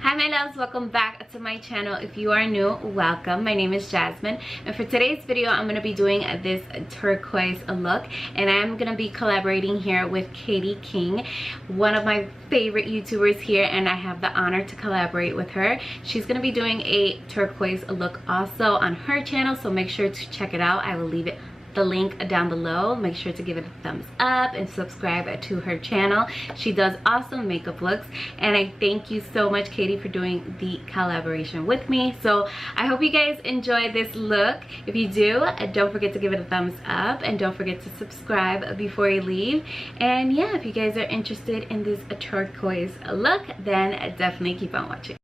Hi my loves, welcome back to my channel. If you are new, welcome. My name is Jasmine, and for today's video I'm going to be doing this turquoise look, and I'm going to be collaborating here with Katie King, one of my favorite YouTubers here, and I have the honor to collaborate with her. She's going to be doing a turquoise look also on her channel, so make sure to check it out. I will leave the link down below. Make sure to give it a thumbs up and subscribe to her channel. She does awesome makeup looks, and I thank you so much, Katie, for doing the collaboration with me. So I hope you guys enjoy this look. If you do, don't forget to give it a thumbs up, and don't forget to subscribe before you leave. And yeah, if you guys are interested in this turquoise look, then definitely keep on watching.